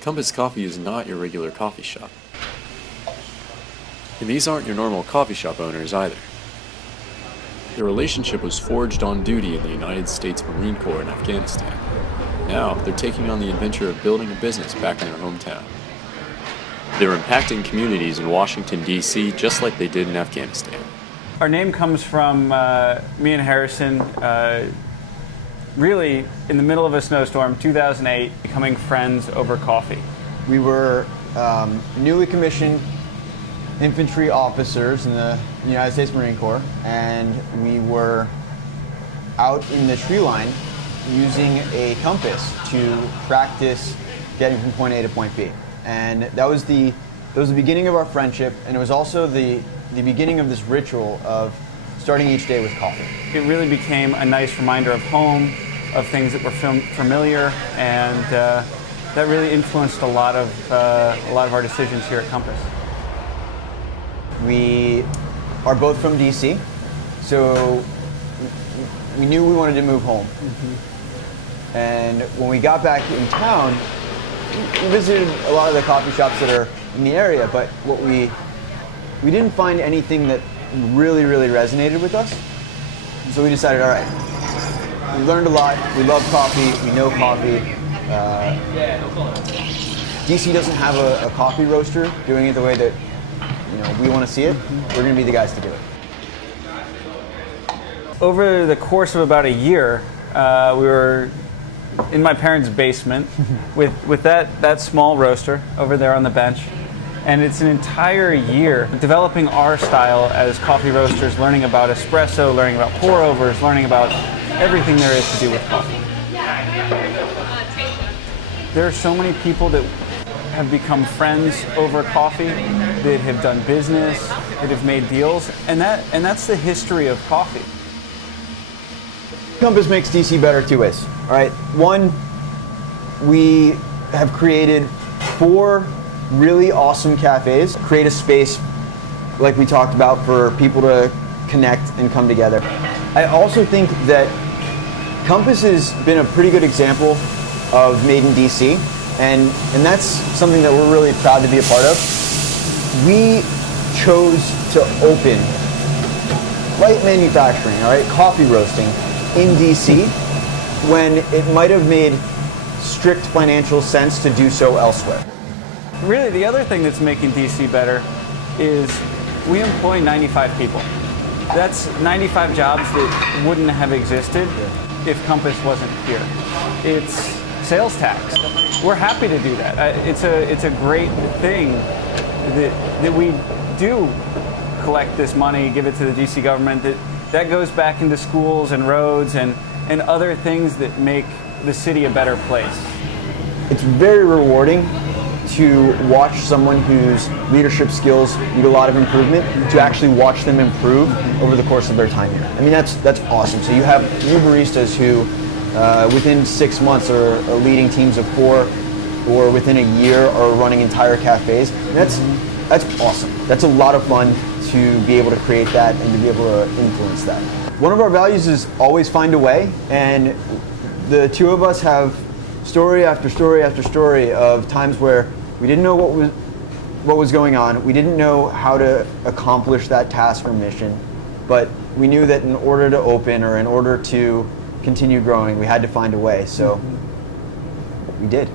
Compass Coffee is not your regular coffee shop. And these aren't your normal coffee shop owners either. Their relationship was forged on duty in the United States Marine Corps in Afghanistan. Now, they're taking on the adventure of building a business back in their hometown. They're impacting communities in Washington, D.C. just like they did in Afghanistan. Our name comes from me and Harrison, really in the middle of a snowstorm, 2008, becoming friends over coffee. We were newly commissioned infantry officers in the United States Marine Corps, and we were out in the tree line using a compass to practice getting from point A to point B. And that was the beginning of our friendship, and it was also the beginning of this ritual of starting each day with coffee. It really became a nice reminder of home, of things that were familiar, and that really influenced a lot of our decisions here at Compass. We are both from DC, so we knew we wanted to move home. Mm-hmm. And when we got back in town, we visited a lot of the coffee shops that are in the area, but what we didn't find anything that really resonated with us. So we decided, all right, we learned a lot, we love coffee, we know coffee. DC doesn't have a coffee roaster doing it the way that we want to see it. We're going to be the guys to do it. Over the course of about a year, we were in my parents' basement with that small roaster over there on the bench. And it's an entire year developing our style as coffee roasters, learning about espresso, learning about pour-overs, learning about everything there is to do with coffee. There are so many people that have become friends over coffee, that have done business, that have made deals, and that's the history of coffee. Compass makes DC better two ways. All right, one, we have created 4 really awesome cafes, create a space like we talked about for people to connect and come together. I also think that Compass has been a pretty good example of Made in DC, and that's something that we're really proud to be a part of. We chose to open light manufacturing, all right, coffee roasting in DC when it might have made strict financial sense to do so elsewhere. Really, the other thing that's making DC better is we employ 95 people. That's 95 jobs that wouldn't have existed if Compass wasn't here. It's sales tax. We're happy to do that. It's a great thing that we do collect this money, give it to the DC government, that goes back into schools and roads and other things that make the city a better place. It's very rewarding to watch someone whose leadership skills need a lot of improvement, to actually watch them improve over the course of their time here. I mean, that's awesome. So you have new baristas who within 6 months are leading teams of 4, or within a year are running entire cafes. That's awesome. That's a lot of fun to be able to create that and to be able to influence that. One of our values is always find a way, and the two of us have story after story after story of times where we didn't know what was going on. We didn't know how to accomplish that task or mission, but we knew that in order to open or in order to continue growing, we had to find a way. So we did.